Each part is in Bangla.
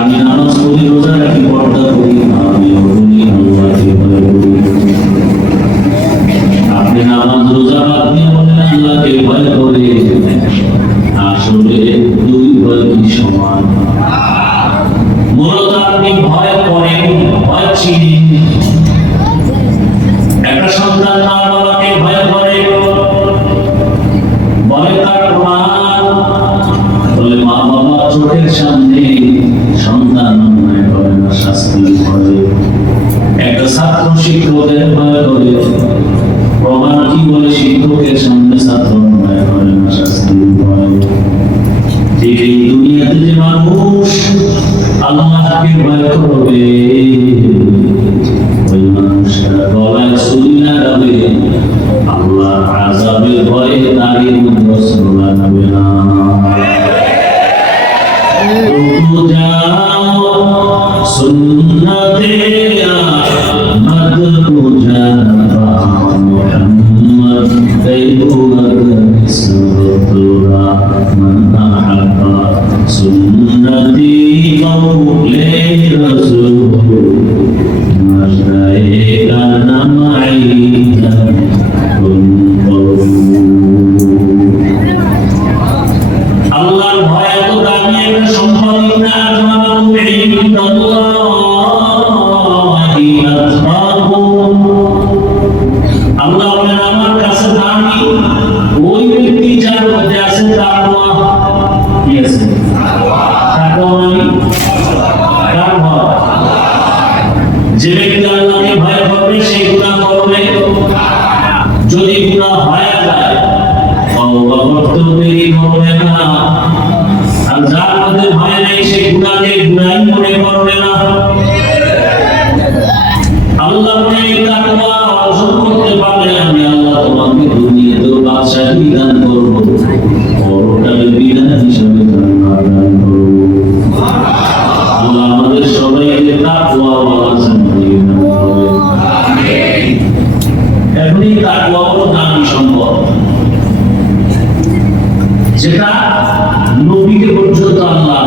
আমি নামাজ পড়ি, রোজা রাখি, পর্দা করি, আমি বলি আল্লাহকে ভয় করি। আপনি নামাজ রোজা বাদ দিয়ে বলেন আল্লাহকে ভয় করে, আসলে দুই ভয় কি সমান? মূলত আপনি ভয় করেন, ভয় চিনেন। একটা সন্তান মা বাবাকে ভয় করে, বলে তার প্রমাণ, বলে মা বাবা চোখের সামনে সন্তান অন্যায় করে না, শাস্তি করে। একটা ছাত্র শিক্ষকের ভয় করে, প্রমাণ কি বলে? শিক্ষকের সামনে ছাত্র অন্যায় করে না, শাস্তি হয়। ঠিক এই দুনিয়াতে যে মানুষ আল্লাহকে ভয় করবে, ওই মানুষটা গলায় ছুরি লাগাবে, আল্লাহর আযাবের ভয়ে দাড়ির মধ্যে অস্ত্র লাগাবে না। সুন্নতে আহমদ মুজাবা মুহাম্মদ তাইয়ুবাত সুরতুরা মান আহাবা সুন্নতি মাওলে রাসূল মাশরায়ে কানামাই আল্লাহর ভয় তো দামি একটা সম্পদ। ইন্না আযমাকুম ইনদাল্লাহি আতকাকুম। আল্লাহ বলেন আমার কাছে দামি ওই ব্যক্তি যার মধ্যে আছে তাকওয়া। কি আছে? তাকওয়া মানে কার ভয়? যে ব্যক্তি আল্লাহকে ভয় করবে সে গুনাহ করবে, যদি গুনাহ হয়ে যায় তওবা করতে দেরি করবে না। আর যার মধ্যে ভয় নেই সে গুনাহকে গুনাহ মনে করবে না। আল্লাহ এই তাকওয়া অর্জন করতে পারলে আমি আল্লাহ তোমাকে দুনিয়াতেও বাদশাহী দান করব, পরকালে বিধান হিসেবে জান্নাত দান করব। আল্লাহ আমাদের সবাইকে তাকওয়া ওয়ালা জিন্দেগি দান করুন। আমিন। এখনই তাকওয়া হলো দামি সম্পদ, যেটা নবীকে পর্যন্ত আল্লাহ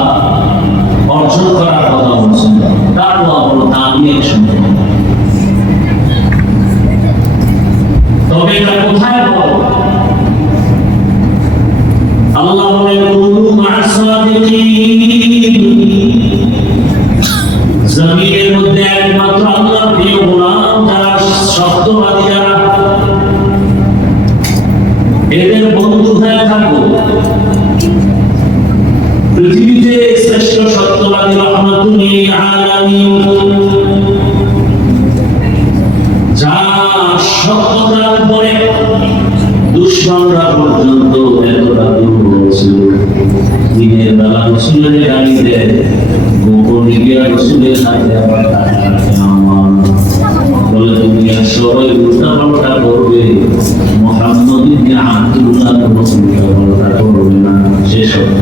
অর্জন করার কথা বলছেন। তাকওয়া হলো দামি এক সম্পদ। তবে এটা কোথায় পাবো? আল্লাহ বলেন কুনু মা'আস সাদিকিন। জমিনের মধ্যে একমাত্র আল্লাহর প্রিয় গোলাম যারা সত্যবাদী, যারা এদের বন্ধু হয়ে থাকো। পৃথিবীতে শ্রেষ্ঠ সত্যবাদী রহমাতুল লিল আলামিন, যার সত্যতার উপরে দুশমনরা পর্যন্ত এতটা দুর্বল ছিল। দিনের বেলা রাসূলের গাড়ি দেয়, গোপনে গিয়ে রাসূলের হাতে আবার বলে দুনিয়ার সবাই উল্টা পাল্টা করবে, মুহাম্মদ ইবনে আব্দুল্লাহ উল্টা পাল্টা করবে না, সে সত্য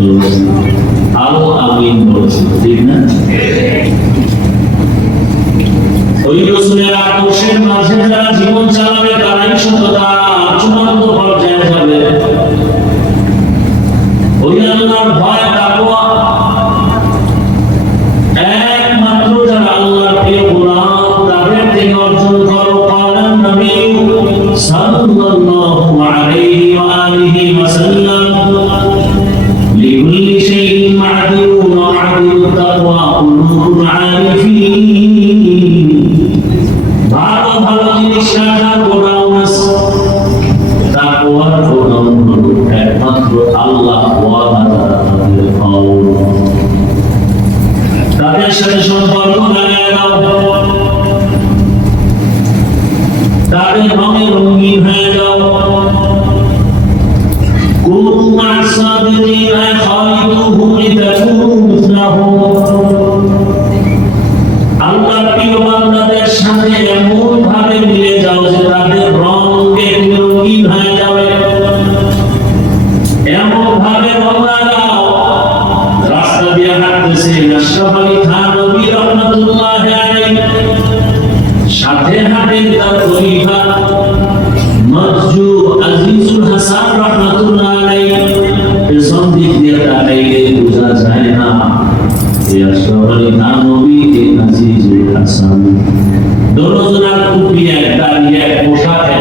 আলো আমিন বলেছে, ঠিক না? ওই রাসূলের আদর্শের মাঝে যারা জীবন চালাবে তারাই সততা চূড়ান্ত পর্যায়ে যাবে। ওই আল্লাহর ভয় তাকওয়া একমাত্র যারা আল্লাহর প্রিয় গোলাম তাদের থেকে অর্জন করো। কালান নবী সাল্লাল্লাহু আলাইহি ওয়া আলিহি ওয়া সাল্লাম লিকুল্লি শাইইন মা'দুরুন ওয়া মা'দুরুত তাকওয়া কুলুবুল আরিফিন। ভালো ভালো জিনিস রাখার গোডাউন আছে, তাকওয়ার গোডাউন একমাত্র আল্লাহ ওয়ালা তাদের পাও। তাদের সাথে সম্পর্ক লাগায় দাও, তাদের রঙে রঙিন হয়ে যাও। কুনু মা'আস সাদিকিন আয় খালিদুহুম লিতাকুনু মিসলাহুম। আল্লাহর প্রিয় বান্দাদের সাথে এমন ভাবে মিলে যাও যে তাদের রঙে রঙিন হয়ে যাবে, এমন ভাবে রং লাগাও। রাস্তা দিয়ে হাঁটতেছে আশরাফ আলী খান নবী রাহমাতুল্লাহি আলাইহি, সাথে হাঁটেন তার খলিফা মজজু আজিজুল হাসান রাহমাতুল্লাহি আলাইহি। পেছন দিক দিয়ে তাকাইলে বোঝা যায় না असगरी नबी के अजीज हसन दोनों जना टोपी है दाढ़ी है पोशाक है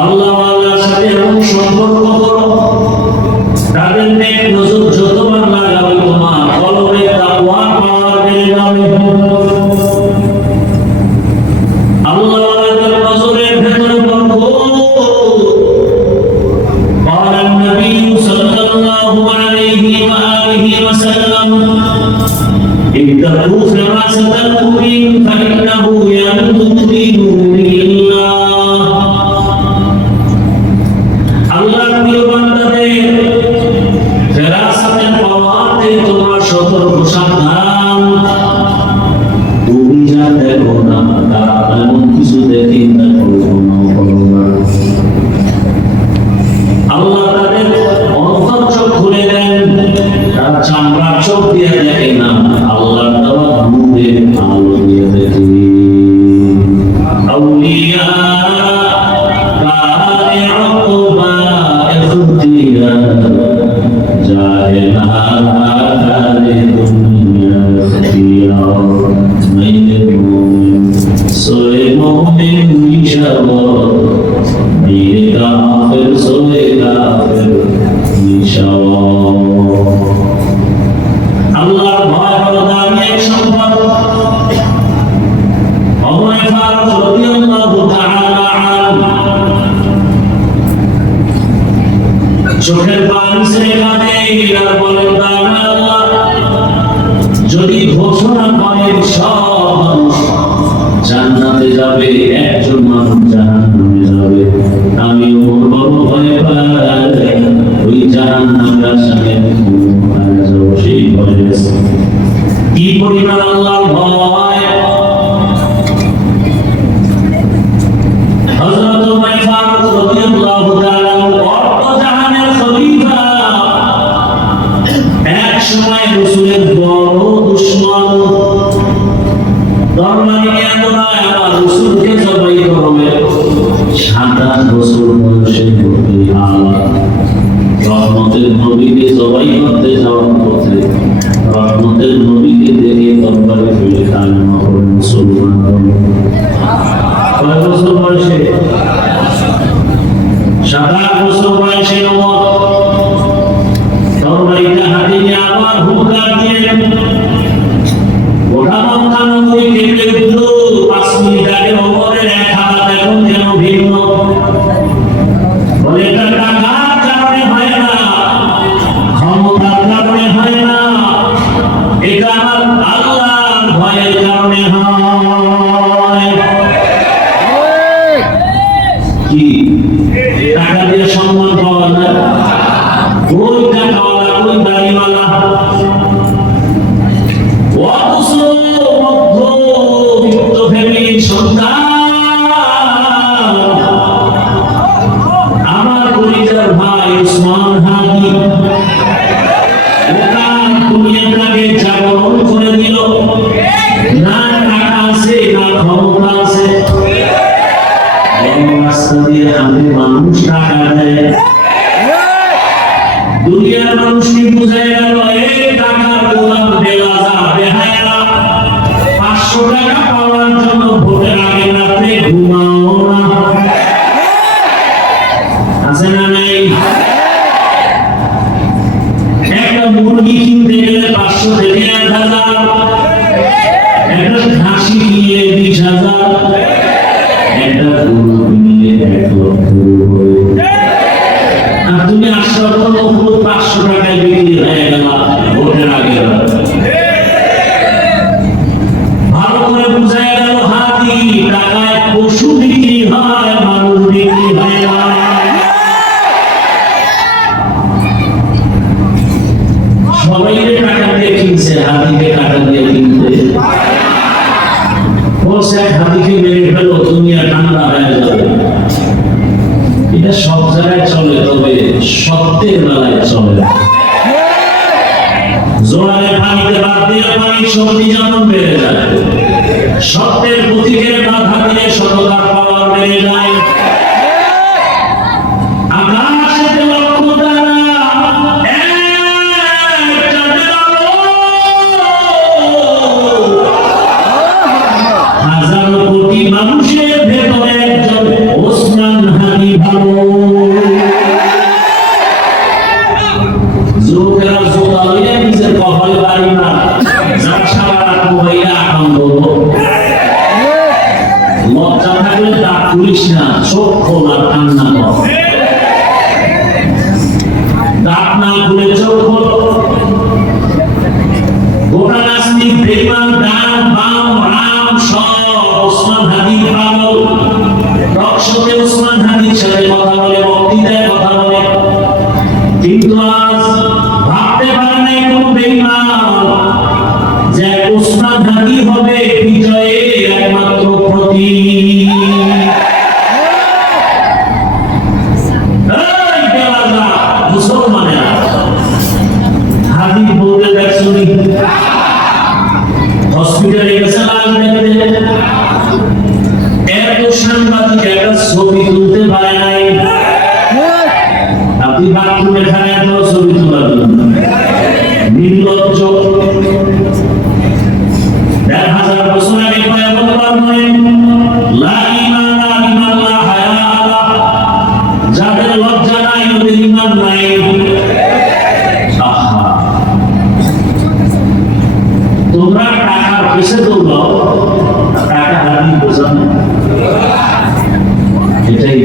আল্লাহ ওয়ালার সাথে এমন সম্পর্ক করো তাদের নেক নজর যতবার লাগাবে তোমার কলবে তাকওয়া পাওয়ার বেড়ে যাবে আল্লাহ ওয়ালাদের নজরের ভেতরে বরকত قال النبي صلى الله عليه وآله وسلم اتقوا فراسة المؤمن فإنه ينظر بنور الله আল্লাহর প্রিয় বান্দাদের ফেরাসাতের পাওয়াতে তোমার সতর্ক সাবধান তুমি যা দেখো না তারা এমন কিছু দেখে না আল্লাহ তাদের অন্তর চোখ খুলে দেন তারা চামড়ার চোখ দিয়ে দেখে না আল্লাহর দেওয়া নূরের আলো দিয়ে দেখে আউলিয়া চোখের পানি ছেড়ে কাঁদে আর বলেন আল্লাহ যদি ঘোষণা করেন সব মানুষ জান্নাতে যাবে একজন মানুষ জাহান্নামে যাবে আমি ওর বড় ভয় পাই ওই জাহান্নামের সামনে সেই ভয় কি পরিমাণ আল্লাহর ভয় হযরত উমর ফারুক রাদিয়াল্লাহু তাআলা সময় রাসূলের বড় দুশমন দরবারে এত নয় আমার রাসূলকে জবাই করবে 27 বছর বয়সে ভর্তি রহমতের নবীকে জবাই করতে যাওয়ার পথে রহমতের নবীকে দেখে দরবারে ফিরে কালেমা পড়ে মুসলমান হলো কয় বছর বয়সে 27 বছর বয়সে ওমর তরবারিটা হাতে নিয়ে আবার হুঙ্কার দিলেন গোটা মক্কা নগরী কেঁপে উঠল 5 মিনিট আগে ওমরের এক হাত এখন যেন ভিন্ন বলে এটা টাকার কারণে হয় না ক্ষমতার কারণে হয় না এটা আমার আল্লাহর ভয়ের কারণে হয় কি টাকা দিয়ে সম্মান পাওয়া যায় ওই টাকাওয়ালা ওই দাড়িওয়ালা অথচ মধ্যবিত্ত ফ্যামিলির সন্তান আমার কলিজার ভাই উসমান হাদি ওটা দুনিয়াটাকে জাগরণ করে দিল না টাকা আছে না ক্ষমতা আছে রাস্তা দিয়ে হাতে মানুষ টাকা দেয় দুনিয়ার মানুষকে বুঝাই গেল এই টাকার গোলাম বেলাজা বেহায়া 500 টাকা পাওয়ার জন্য ভোটের আগে রাতে ঘুমাও না আছে না নাই একটা মুরগি কিনতে গেলে 500 থেকে 1000 একটা খাসি কিনলে 20,000 একটা গরু কিনলে 1 লক্ষ আর তুমি 500 টাকায় বিক্রি হয়ে গেল ভোটের আগে ভালো করে বুঝাই গেল হাতি টাকায় পশু বিক্রি হয় মানুষ বিক্রি হয় না সবাই টাকা দিয়ে কিনছে হাতিকে টাকা দিয়ে কিনতে বলছে হাতিকে মেরে ফেলো দুনিয়া ঠান্ডা হয়ে যাবে এটা সব জায়গায় চলে তবে সত্যের বেলায় চলে জোয়ারে পানিতে বাদ দিলে পানির শক্তি যেমন বেড়ে যায় সত্যের প্রতীকের বাধা দিলে সততার পাওয়ার বেড়ে যায় আকাশেতে লক্ষ তারা যুবকেরা জোতা লইয়া নিজের কপালে বাড়ি না যার সারা রাত মোবাইলে আনন্দ লজ্জা থাকলে দাঁত খুলিস না, চোখ খোল আর কান্না কর। দাঁত না খুলে চোখ খোল। গোটা নাস্তিক বেঈমান ডান বাম রাম সব ওসমান হাদির পাগল। টকশোতে ওসমান হাদির সাথে কথা বলে, বক্তৃতায় কথা বলে, কিন্তু আজ ভাবতে পারে না কোন বেঈমান যে ওসমান হাদি হবে বিজয়ের একমাত্র প্রতীক। এই বেলালা মুসলমানেরা হাদি বলতে দেখছনি হসপিটালে গেছে লাশ দেখতে, এত সাংবাদিক একটা ছবি তুলতে পারে নাই। আপনি বাথরুমে খানে এত ছবি তোলার জন্য নির্লজ্জ। 1000 বছর আগে পয়গম্বর বলেন লা ঈমানা লিমান লা হায়া আলা, যাদের লজ্জা নাই ওদের ঈমান নাই। আহা, তোমরা টাকার পেছে দৌড়াও, টাকা হারিয়ে বোঝান এটাই।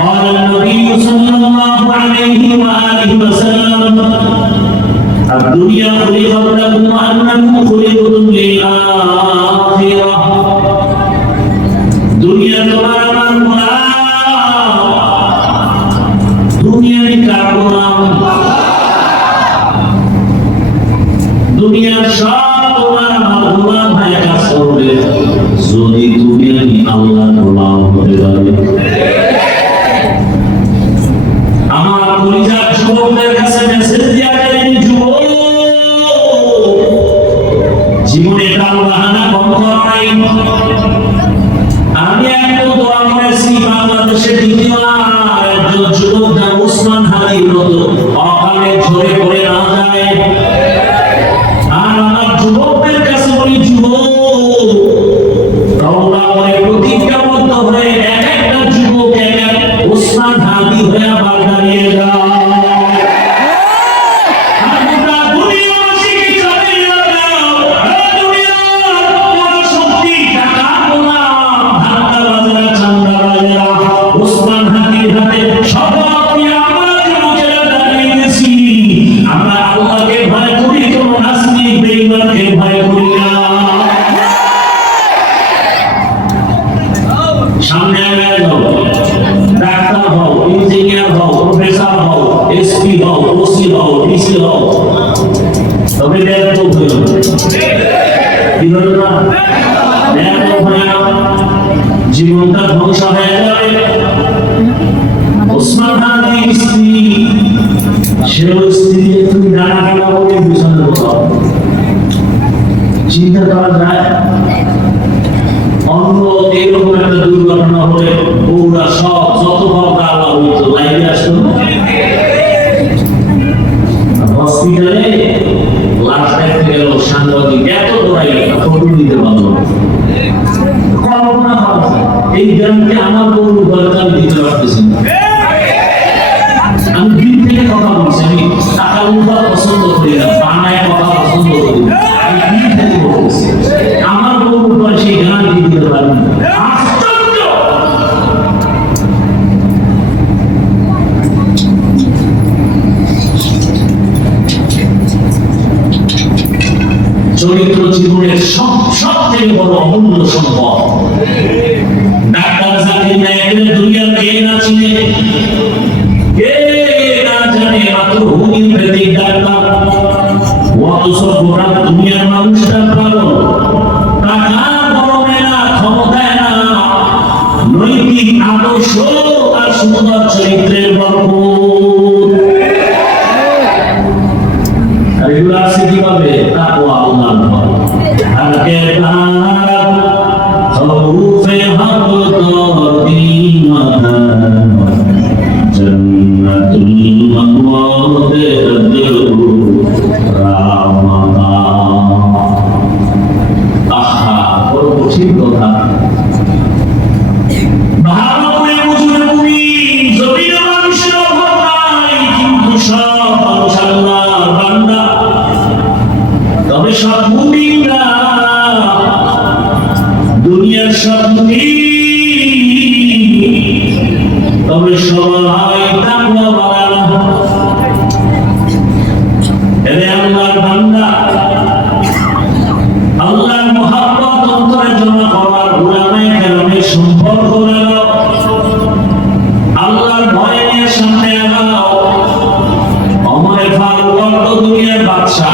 قال النبي صلى الله عليه وآله وسلم الدنيا خلقت لكم وأنكم خلقتم للآخرة। দুনিয়া তোমার আমার গোলাম, দুনিয়ারই কার গোলাম। দুনিয়ার সব তোমার আমার গোলাম হয়ে কাজ করবে যদি তুমি আমি আল্লাহর গোলাম হতে পারি। আমার পরিবার যুবকদের কাছে মেসেজ দিয়া গেলেন, যুবক জীবনে টাল বাহানা কম করা নাই। আমি একটু দোয়া করেছি বাংলাদেশের দ্বিতীয় আর একজন যুবক যার ওসমান হাদির মতো অকালে ঝরে পড়ে না যায়। আর আমার যুবকদের কাছে বলি, যুবক তোমরা মনে প্রতিজ্ঞাবদ্ধ হয়ে এক একটা যুবক এক এক ওসমান হাদি হয়ে আবার দাঁড়িয়ে যাও। সামনে ডাক্তার হও, ইঞ্জিনিয়ার হও, প্রফেসর হও, এসপি হও, ওসি হও, ডিসি হও, তবে ব্যর্থ হইল কি হলো না, ব্যর্থ হয় না, জীবনটা ধ্বংস হয়ে যাবে। ওসমান হাদির স্ত্রী, সেও স্ত্রী তুমি ডানা কাটা বলে বিছানা কোথাও চিন্তা করা যায়। অন্য এরকম একটা দুর্ঘটনা হলে বউরা সব যত বড় আল্লাহ হইতো লাইভে আসতো হসপিটালে লাশ দেখতে গেল, সাংবাদিক এত দৌড়াই ফটো নিতে পারলো। কল্পনা করা এই গ্রামকে আমার বউর বলতে আমি দিতে পারতেছি না। আমি দিন থেকে কথা বলছি, আমি টাকা উঠা পছন্দ করি না, বাংলায় কথা পছন্দ করি না, আমি দিন থেকে বলছি আমার বউর উপর সেই গান দিতে পারি না। চরিত্র জীবনের সবচেয়ে বড় অমূল্য সম্পদ। ডাক্তার জাকির নায়েকের দুনিয়ার কে না চিনে, কে না জানে, মাত্র হুনি প্রেমিক ডাক্তার। অথচ গোটা দুনিয়ার মানুষটা পাগল, টাকা গরমে না, ক্ষমতায় না, নৈতিক আদর্শ আর সুন্দর চরিত্রের বরকত। এগুলো আছে কিভাবে? তাকওয়া আল্লাহর ভয়। আর কে তার খৌফ শক্তি, তবে সবাই তাকওয়া বাড়ানো। এরে আল্লাহর বান্দা, আল্লাহর মহব্বত অন্তরে জমা করার উলামায়ে কেরামের সম্পর্ক লাগাও, আল্লাহর ভয় নিয়ে সামনে আগাও। ওমরে ফারুক দুনিয়ার বাদশা,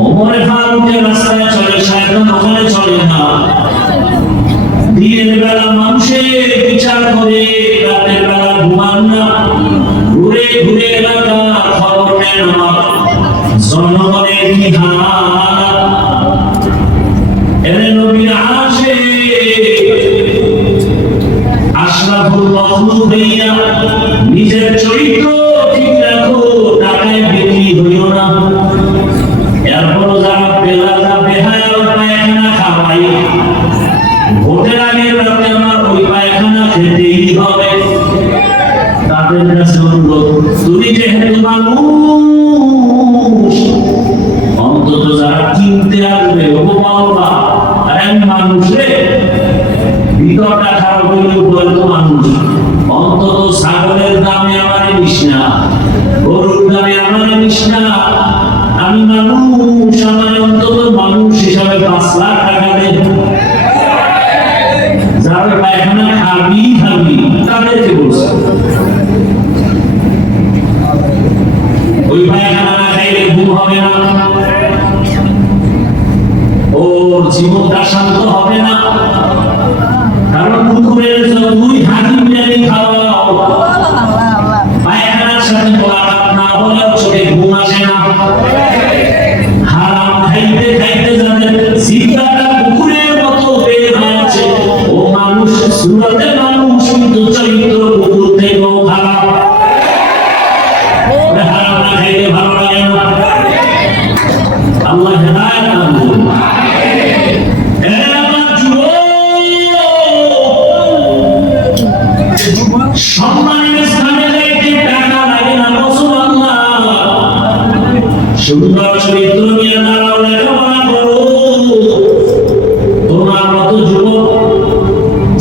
ওমরে ফারুকের রাস্তায় চলে, শয়তান ওখানে চলে না। দিনের বেলা মানুষের বিচার করে, রাতের বেলা ঘুমান না, ঘুরে ঘুরে এলাকা খবর নেন আমার জনগণের কি হাল। এরে নবীর আশিক, আশরাফুল মাখলুক হইয়া নিজের চরিত্র ঠিক রাখো, টাকায় বিক্রি হইও না। এরপর যারা বেলাজা বেহায়া পায়খানা খাওয়াই, ভোটের আগে রাতে আমার ওই পায়খানা খেতেই হবে। তাদের কাছে অনুরোধ, তুমি যেহেতু মানুষ, অন্তত যারা কিনতে আসবে বাবা মানুষ রে, ভিতরটা খারাপ হইলেও বলতো মানুষ, অন্তত ছাগলের দামে আমার নিস না, গরুর দামে আমার নিস না। আমি মানুষ, আমার অন্তত মানুষ হিসাবে 5 লাখ টাকা দেব। যারা পায়খানা খাবি তাদেরকে বলছে, ওই পায়খানা না খাইলে ঘুম হবে না, ওর জীবনটা শান্ত হবে না। কারণ পুকুরের দুই হাতি বিরিয়ানি খাওয়াও, পায়খানার সাথে মোলাকাত না হলে চোখে ঘুম আসে না। হারাম খাইতে খাইতে যাদের জিহ্বাটা পুকুরের মতো বের হয়েছে, ও মানুষ সুরতে মানুষ, কিন্তু চরিত্র পুকুর থেকেও খারাপ। হারাম না খাইতে ভালো লাগে না। আল্লাহ হেদায়েত দান করুন। সম্মানের স্থানে যাইতে টাকা লাগে না, মুসলমান। সুন্দর চরিত্র নিয়ে দাঁড়াও, লেখাপড়া করো। তোমার মতো যুবক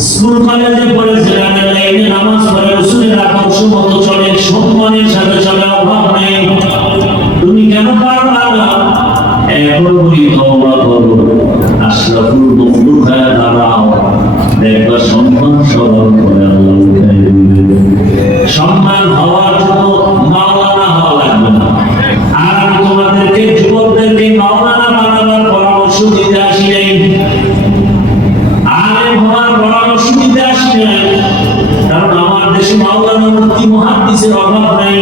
স্কুল কলেজে পড়েছে, লাইনে নামাজ পড়ে, রসুলের আদর্শ মতো চলে, সম্মানের সাথে চলে, অভাব নেই। তুমি কেন পারবা না? এখন বলি তওবা করো, আশরাফুল মাখলুক হয়ে দাঁড়াও, দেখবা সম্মান সবার করে আল্লাহ উঠাই দিবে। সম্মান হওয়ার জন্য মাওলানা হওয়া লাগবে না। আর আমি তোমাদেরকে যুবকদেরকে মাওলানা বানাবার পরামর্শ দিতে আসি নাই, আলেম হওয়ার পরামর্শ দিতে আসি নাই। কারণ আমার দেশে মাওলানা মুফতি মুহাদ্দিসের অভাব নাই।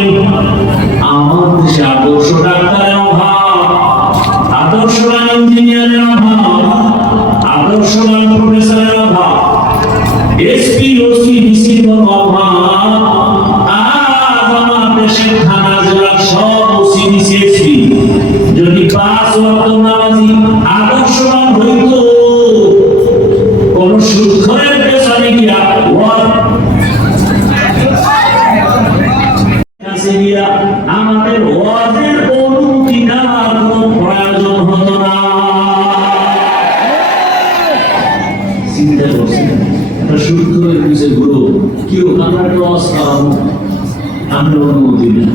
আমার দেশে আদর্শ ডাক্তারের অভাব, আদর্শবান ইঞ্জিনিয়ারের অভাব, আদর্শবান প্রফেসরের অভাব, এসপি ওসি ডিসির অভাব। আজ আমার দেশের থানা জেলা সব ওসি ডিসি এসপি যদি 5 ওয়াক্ত নামাজি আদর্শবান হইত, কোন সুদখোরের পেছনে গিয়া আমাদের ওয়াজের অনুমতি নেওয়ার কোনো প্রয়োজন হতো না। চিন্তা করছেন, একটা সুদখোরের পিছে ঘুরো, কেউ আমরা একটা ওয়াজ করাবো, আমরা অনুমতি নেই।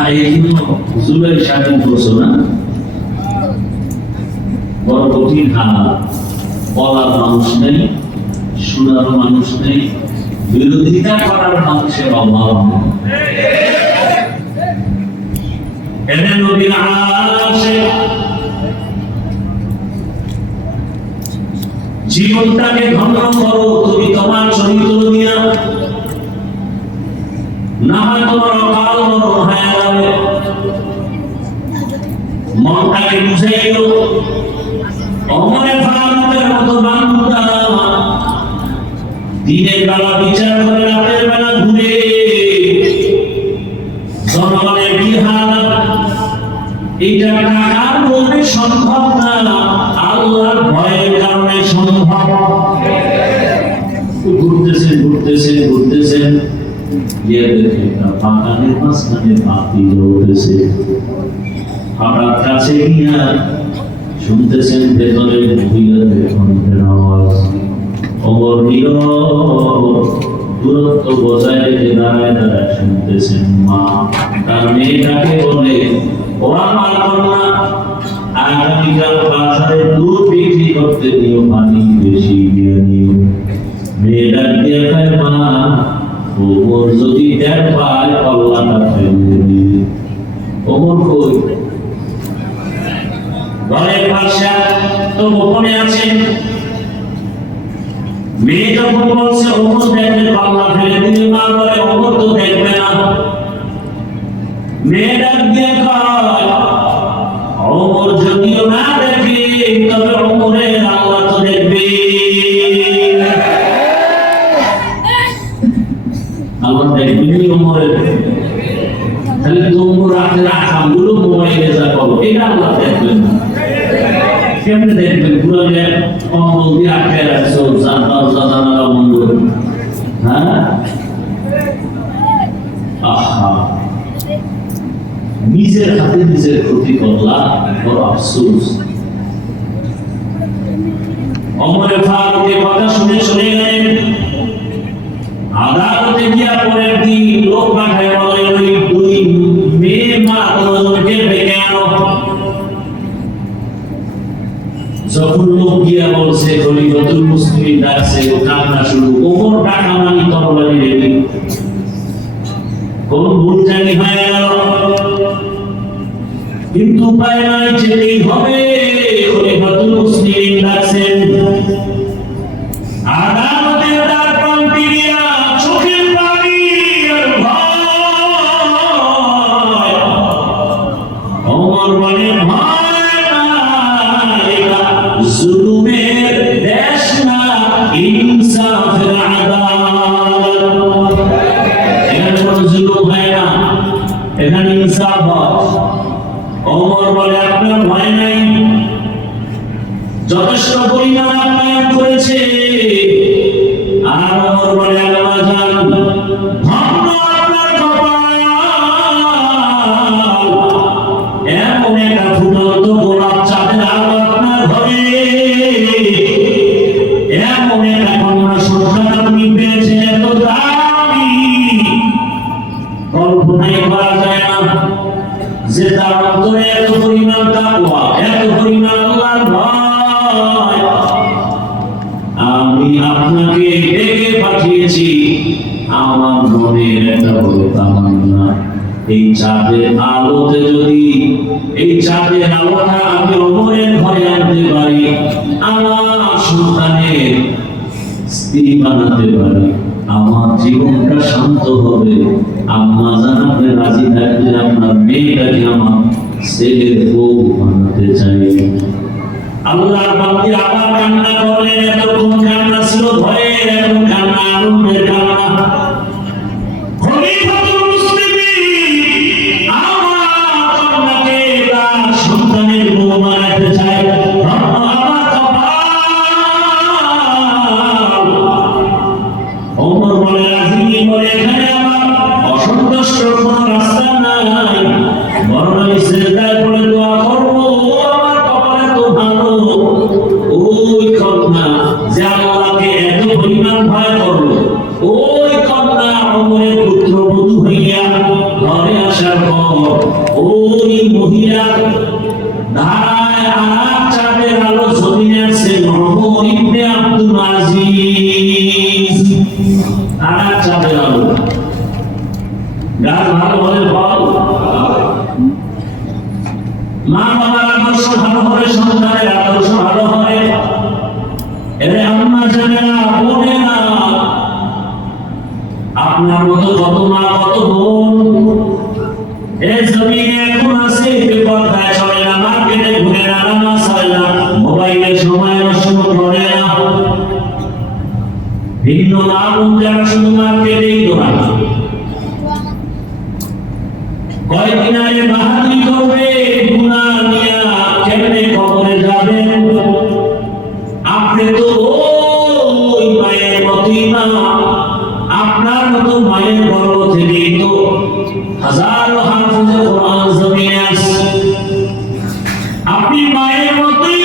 আর এই জন্য জুলাই স্বাধীন করছো না, বড় কঠিন হাল। বলার মানুষ নেই, শোনার মানুষ নেই, বিরোধিতা করার মানুষের অভাব নেই। এদের নবীর আশিক, জীবনটাকে ধন্য করো তুমি তোমার চরিত্র দিয়া, না হয় তোমার অকাল মরণ হয়ে যাবে। মনটাকে বুঝাইও, ওমরে ফারুকের মতো বান্দা দিনের বেলা বিচার করে, রাতের বেলা ঘুরে, জনগণের কি হাল, এটা টাকার মধ্যে সম্ভব না, আল্লাহর ভয়ের কারণে সম্ভব। ঘুরতেছেন গিয়ে দেখে বাগানের মাঝখানে বাতি জ্বলতেছে। হঠাৎ কাছে গিয়া শুনতেছেন ভেতরে মহিলাদের কণ্ঠের আওয়াজ। ওমর নীরব দূরত্ব বজায় রেখে দাঁড়ায় দাঁড়ায় শুনতেছেন। মা তার মেয়েটাকে বলে, ও আমার কন্যা, আগামীকাল বাজারে দুধ বিক্রি করতে দিও, পানি বেশি দিয়ে দিও। মেয়েটা দিয়ে খায়, মা ওমর যদি টের পায় কল্লাটা ফেলে দিবে। ওমর কই? ঘরের পাশে তো গোপনে আছেন। মেয়ে যখন বলছে ওমর দেখবে পাল্লা ফেলে দিবে, মা বলে ওমর তো দেখবে না। মেয়ে ডাক দিয়ে কয়, ওমর যদিও না দেখে তবে ওমরের আল্লাহ তো দেখবে। আল্লাহ দেখবেনি ওমরের। তাহলে তোমরা রাতের আকামগুলো মোবাইলে যা করো এটা আল্লাহ দেখবেন না। কেমনে দেখবেন? পুরো যে কম্বল দিয়ে আটকে রাখছো, জানালা বন্ধ। হ্যাঁ, আহা, নিজের হাতে নিজের ক্ষতি করলা, বড় আফসোস। ওমরে ফারুক এই কথা শুনে চলে গেলেন। আদালতে গিয়া পরের দিন লোক পাঠায়, বলে ওই দুই মেয়ে মা দুজনকে ডেকে আনো। যখন লোক গিয়া বলছে খলিফাতুল মুসলিমিন ডাকছে, ও কান্না শুরু। ওমর টাকা মানি তরবারি রেডি। কোন ভুল জানি হয়ে গেল, কিন্তু উপায় নাই, যেতেই হবে। খলিফাতুল মুসলিমিন ডাকছেন। আদালতের দ্বার প্রান্তে গিয়া চোখের পানি আর ভয়। ওমর বলে, ভয় না, এটা জুলুমের দেশ না, ইনসাফের আদালত। এখানে কোনো জুলুম হয় না, এখানে ইনসাফ হয়। ওমর বলে, আপনার ভয় নাই, যথেষ্ট পরিমাণ আপ্যায়ন করেছে। আর ওমর বলে, আল্লাহ জান, ধন্য আপনার কপাল, এমন একটা ফুটন্ত গোলাপ চাঁদের আলো আপনার ঘরে, এমন একটা কন্যা সন্তান আপনি পেয়েছেন, এত দামি, কল্পনাই করা যায় না যে তার অন্তরে এত পরিমাণ তাকওয়া, এত পরিমাণ আল্লাহর ভয়। আমি আপনাকে ডেকে পাঠিয়েছি, আমার মনের একটা বড় তামান্না, এই চাঁদের আলোতে যদি এই চাঁদের আলোটা আমি ওমরের ঘরে আনতে পারি, আমার সন্তানের স্ত্রী বানাতে পারি, আমার জীবনটা শান্ত হবে। আম্মা জানাতে রাজি থাকলে আপনার মেয়েটাকে আমার ছেলের বউ বানাতে চাই। আল্লাহর বান্দী আবার কান্না করলেন। এতক্ষণ কান্না ছিল ভয়ের, এখন কান্না আনন্দের কান্না। খলিফাতুল মুসলিমিন আমার কন্যাকে তার সন্তানের বউ বানাতে চায়। আমার কপাল। ওমর বলে, রাজি বলে, এখানে আমার অসন্তুষ্ট কোনো রাস্তা নাই, বরং আমি সিজদায় পড়ে দোয়া করবো। আমার কপালে তো ভালো, ওই কন্যা যে আল্লাহকে এত পরিমাণ ভয় করলো, ওই কন্যা ওমরের পুত্রবধূ হইয়া ঘরে আসার পর ওই মহিলা ধারায় আর চাঁদের আলো জমিনে আসছে। ওমর ইবনে আব্দুল আজিজ আর চাঁদের আলো। গাছ ভালো হলে ফল, মা বাবার আদর্শ ভালো হবে, সন্তানের আদর্শ ভালো হবে। এরে আম্মা জানেনা, বোনেরা, আপনার মতো কত মা কত বোন এই জমিনে এখন আছে, বেপরদায় চলে না, মার্কেটে ঘুরে না, নামাজ হয় না, মোবাইলে সময় নষ্ট করে না। ভিন্ন না বোন যারা শুধু মার্কেটেই দৌড়ায়, কয়েকদিন আগে বাহাদুরি করবে, গুনাহ নিয়া কেমনে কবরে যাবেন। আপনি তো ওই মায়ের মতই না, আপনার মতো মায়ের গর্ভ থেকেই তো হাজারো হাফেজে কোরআন জমিনে আসছে। আপনি মায়ের মতই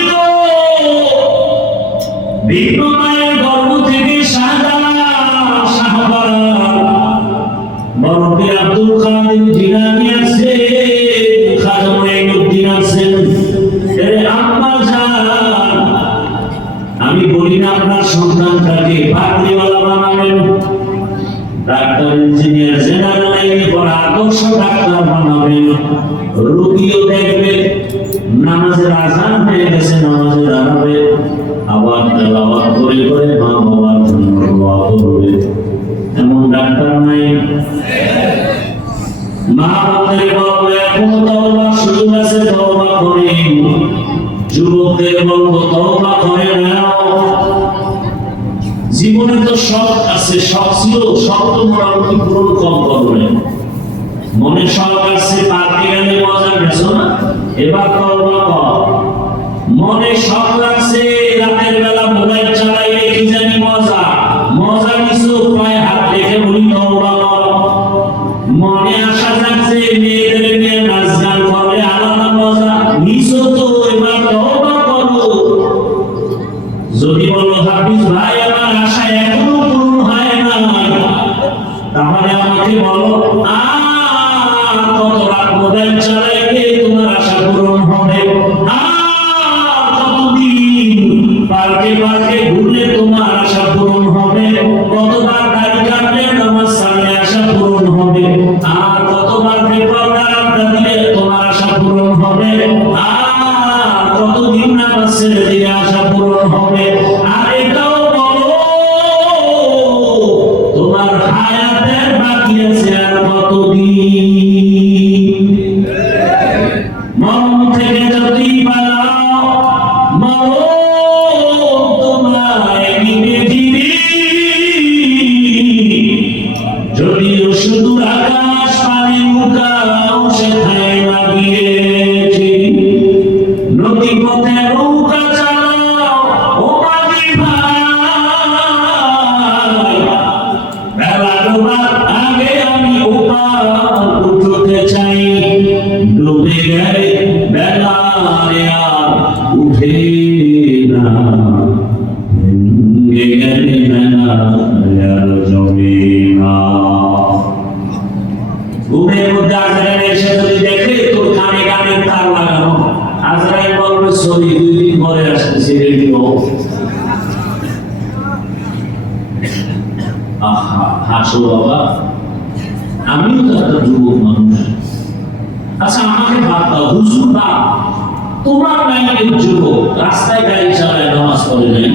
রুগীও দেখবে নামাজের আযান হয়ে গেছে, নামাজে দাঁড়াবে, আবার তেলাওয়াত করে করে মা বাবার জন্য দোয়া করবে। এমন ডাক্তার নাই? মা বাবাদের বলবে এখন তওবা সুযোগ আছে, তওবা করে। যুবকদের বলবো তওবা করে নাও। জীবনে তো শখ আছে, শখ ছিল, শখ তো মোটামুটি পূরণ কম করবে। মনে শখ আছে পার্কে গেলে মজা গেছো না, এবার তওবা কর। মনে শখ লাগছে রাতের বেলা মোবাইল চালাইলে কি জানি মজা, মজা নিছো পায়ে হাত রেখে বলি তওবা কর। মনে আশা থাকছে মেয়েদের নিয়ে নাচ গান করলে আলাদা মজা, নিছো তো এবার তওবা করো। যদি বলো হাফিজ ভাই আমার আশা এখনো পূরণ হয় না, তাহলে আমাকে বলো কত রাত মোবাইল চালাইলে তোমার আশা পূরণ হবে, কতদিন পার্কে পার্কে ঘুরলে তোমার আশা পূরণ হবে, কতবার দাড়ি কাটলে নামাজ ছাড়লে আশা পূরণ হবে, আর কতবার বেপরদা আড্ডা দিলে তোমার আশা পূরণ হবে, আর কতদিন নামাজ ছেড়ে দিলে আশা পূরণ হবে। আর এটাও বলো তোমার হায়াতের বাকি আছে আর কতদিন। মরণ থেকে যদি পালাও মরণ তোমায় নিবে দিবি, যদিও শুধু আকাশ পানি মুখাও সেথায় লাগিয়েছি। নদী পথে নৌকা চালাও ও মাঝি ভাই, বেলা ডোবার আগে আমি ওপার উঠতে চাই। ডুবে গেলে বেলা আর উঠে না, ভেঙে গেলে বেলা আর জমে না। ঘুমের মধ্যে আজরাইল এসে যদি দেখে তোর কানে কানে তার লাগানো, আজরাইল বলবে সরি 2 দিন পরে আসতেছি, রেডি হও। আহা হাসো বাবা, আমিও তো একটা যুবক মানুষ। আচ্ছা আমাকে বাদ দাও হুজুর, বা তোমার লাইনের যুবক রাস্তায় গাড়ি চালায় নামাজ পড়ে নাই,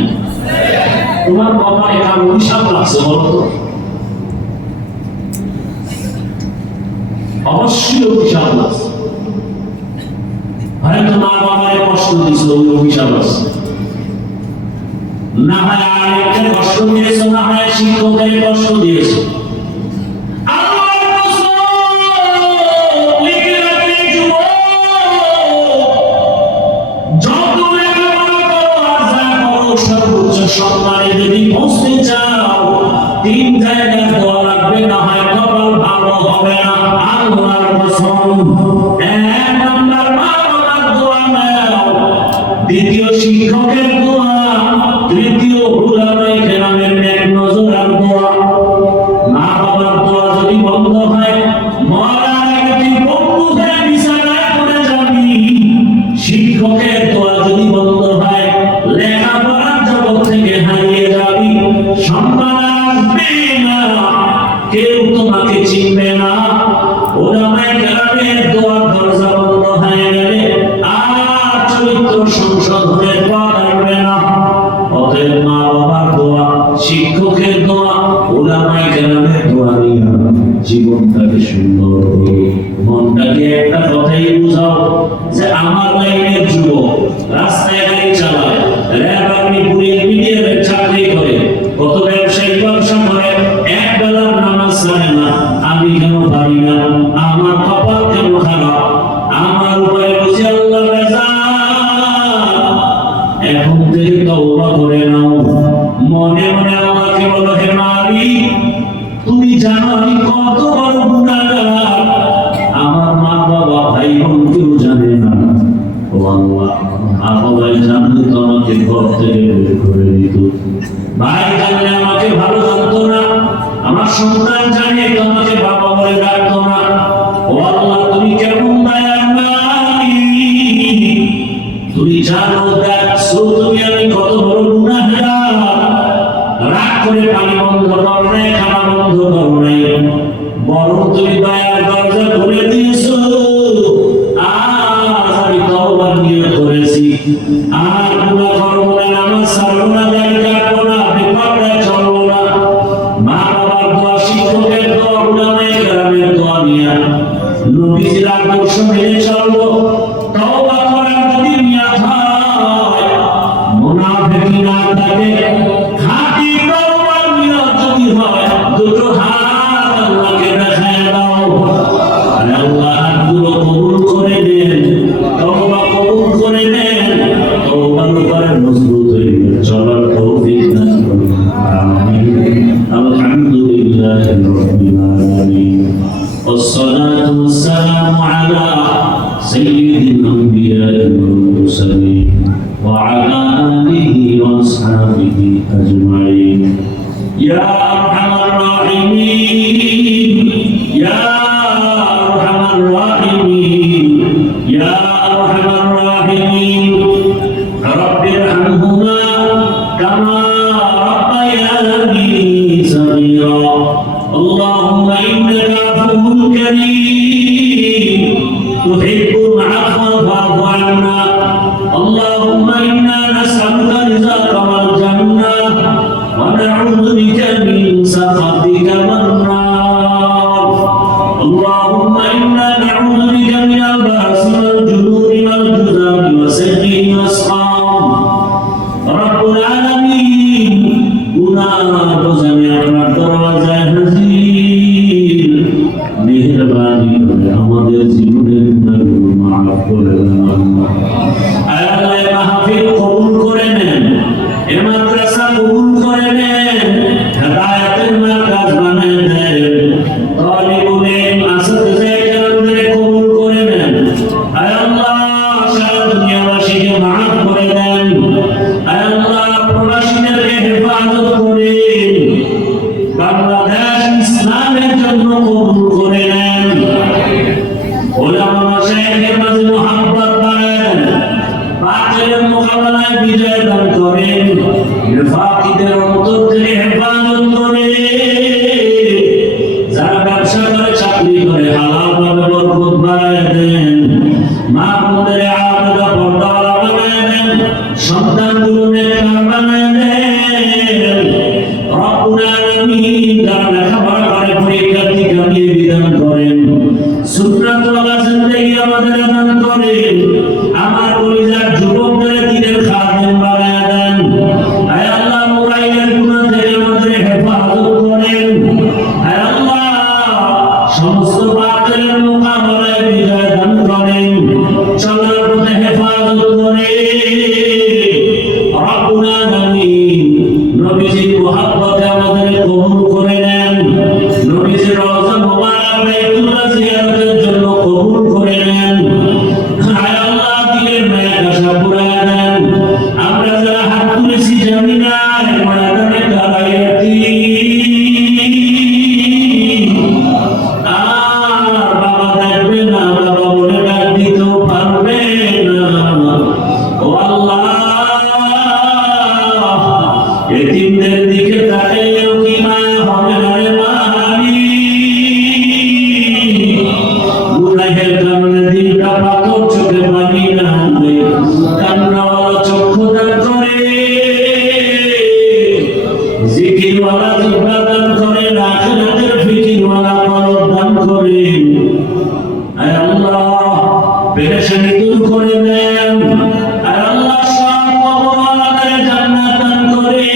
তোমার কপালে কার অভিশাপ লাগছে বলো তো? অবশ্যই অভিশাপ লাগছে, হয়তো মা বাবারে কষ্ট দিয়েছিল, ওই অভিশাপ আছে। না হয় আরেকটা কষ্ট দিয়েছো, না হয় শিক্ষকের কষ্ট দিয়েছো। সম্মানে যদি পৌঁছতে চাও 3 জায়গায় দোয়া লাগবে, না হয় কপাল ভালো হবে না। আল্লাহর কসম, 1 নাম্বার মা বাবার দোয়া নাও, দ্বিতীয় শিক্ষকের দোয়া, তৃতীয় উলামায়ে কেরামের নেক নজরার দোয়া। মা বাবার দোয়া যদি বন্ধ হয় মরার আগে তুই বন্ধু হয়ে বিছানায় পড়ে যাবি। শিক্ষকের দোয়া যদি বন্ধ হয় লেখাপড়ার জগৎ থেকে হারিয়ে যাবি, সম্মান আসবে না, কেউ তোমাকে চিনবে না। উলামায়ে কেরামের দোয়ার দরজা বন্ধ হয়ে গেলে আর চরিত্র সংশোধনের পথ আসবে না। অতএব মা বাবার দোয়া, শিক্ষকের দোয়া, উলামায়ে কেরামের দোয়া নিয়ে জীবনটাকে সুন্দর করো। মনটাকে একটা কথাই বুঝাও যে আমার লাইনের যুবক রাস্তায় গাড়ি চালায়, র্যাব আর্মি পুলিশ মিডিয়ামের চাকরি করে, কত ব্যবসায়ী ব্যবসা করে, এক বেলার নামাজ ছাড়ে না। আমি কেন পারি না? আমার কপাল কেন খারাপ? আমার উপায় বুঝি আল্লাহ রাজা। এখন থেকে তওবা করে নাও, মনে মনে আমাকে বলো হে মালিক তুমি জানো আমি কত বড় গুনাহগার, আমার মা বাবা ভাই বোন কেউ জানে না। ও আল্লাহ, মা বাবাই জানলে তো আমাকে ঘর থেকে বের করে দিত, ভাই জানলে আমাকে ভালো জানতো না, আমার সন্তান জানে তো আমাকে বাবা বলে ডাকতো না। ও আল্লাহ তুমি কেমন দয়ার মালিক, তুমি জানো দেখছো তুমি আমি কত বড় গুনাহগার। রাগ করে পানি বন্ধ করো নাই, খানা বন্ধ করো নাই, বরং তুমি দয়ার দরজা খুলে দিয়েছো। নবীজির আদর্শ মেনে চলবো, তওবা করার যদি নিয়ত হয়, মুনাফিকি না থাকে, খাঁটি তওবার নিয়ত যদি হয়, দুটো হাত আল্লাহকে দেখায় দাও, আর আল্লাহ হাতগুলো কবুল করে নেন, তওবা কবুল করে নেন, তওবার উপরে মজবুত হয়ে চলার তৌফিক দান করুন। আমিন। আলহামদুলিল্লাহি রাব্বিল আলামিন। والصلاة والسلام على سيد الأنبياء والمرسلين وعلى آله وأصحابه أجمعين. يا أرحم الراحمين، يا أرحم الراحمين، يا أرحم الراحمين، رب ارحمهما كما ربياني صغيرا. اللهم إنك عفو كريم تحب العفو فاعف عنا. اللهم إنا نسألك رزقك والجنة ونعوذ بك من سخطك والنار. اللهم إنا نعوذ بك من البأس والجنون والجذام وسيء الأسقام. رب العالمين গুনাহ জানে আপনার দরওয়াজায় হাজির, মেহেরবানি করে আমাদের জীবনের গুনাহগুলো মাফ করে দেন। আল্লাহ এই মাহফিল কবুল করে নেন, এই মাদ্রাসা কবুল করে নেন, হেদায়েতের মার্কাজ বানিয়ে দেন, তালিবুল ইলম আসাতিজায়ে কেরামদের কবুল করে নেন। আল্লাহ সারা দুনিয়াবাসীকে মাফ করে দেন। আল্লাহ প্রবাসীদেরকে হেফাজত করেন, বাংলাদেশ ইসলামের জন্য কবুল করে নেন। ওলামা মাশায়েখের মাঝে মুহাব্বত বাড়ান, বাতিলের মোকাবেলায় বিজয় দান করেন, নিফাকিদের অন্তর থেকে হেফাজত করেন। যারা ব্যবসা করে, চাকরি করে, হালাল ভাবে বরকত বাড়ায় দেন। মা বোনদের আবেদা পর্দাওয়ালা বানায় দেন, সন্তানগুলো নেককার বানায় দেন। রব্বুল আলামিন যারা লেখাপড়া করে পরীক্ষার্থী কামিয়ে বিধান করেন, সুন্নাতওয়ালা জিন্দেগি আমাদের দান করেন। আমার কলিজার যুবকদের দ্বীনের খাদেম বানায় দেন। আয় আল্লাহ মোবাইলের গুনাহ থেকে আমাদের হেফাজত করেন। আয় আল্লাহ সমস্ত বাতিলের মোকাবেলায় বিজয় দান করেন, চলার পথে হেফাজত করেন। রব্বুল আলামিন নবীজির মুহাব্বতে আমাদের কবুল করে নেন, নবীজির রওজা মুবারক বাইতুল্লাহ জিয়ারতের জন্য কবুল করে নেন। আয় আল্লাহ দিলের মায়া আশা পুরায় দেন। আমরা যারা হাত তুলেছি জানি না ময়দানে দাঁড়াইয়াছি, আর বাবা দেখবে না, বাবা বলে ডাক দিতেও পারবে না। ও আল্লাহ, এতিমদের দিকে তাকাইও কি মায়া হবে না রে মালিক। গুনাহের কারণে দিলটা পাথর, চোখে পানি না হবে, কান্নাওয়ালা চক্ষু দান করে, জিকিরওয়ালা জিহ্বা দান করে, আখিরাতের ফিকিরওয়ালা কলব দান করে। আয় আল্লাহ পেরেশানি দূর করে দেন। আয় আল্লাহ সব কবরওয়ালাদের জান্নাত দান করে।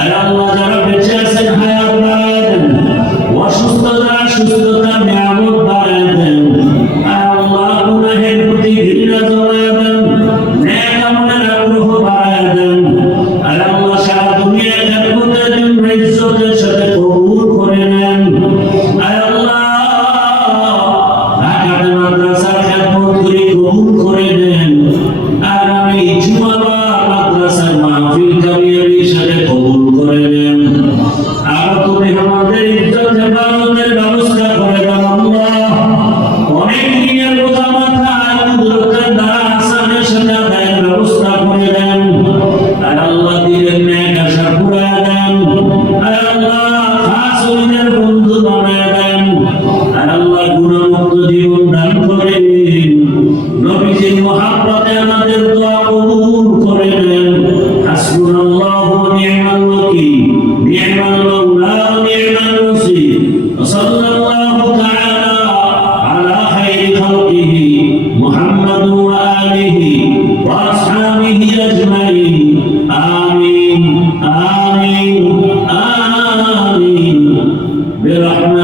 আয় আল্লাহ যারা বেঁচে আছেন হায়াত বাড়ায় দেন, অসুস্থ যারা সুস্থতার নিয়ামত বাড়ায় দেন। আয় আল্লাহ গুনাহের প্রতি ঘৃণা জমায় দেন, নেক আমলের আগ্রহ বাড়ায় দেন। আয় আল্লাহ সারা দুনিয়ার খেদমতের জন্য ইজ্জতের সাথে কবুল করে নেন। আয় আল্লাহ ঢাকাতে মাদ্রাসার খেদমত করে কবুল করে নেন। আগামী জুমাবার মাদ্রাসার মাহফিল কামিয়াবির সাথে কবুল করে নেন। আর তুমি আমাদের ইজ্জত হেফাজতের ব্যবস্থা করে وآله وأصحابه أجمعين آمين آمين آمين برحمتك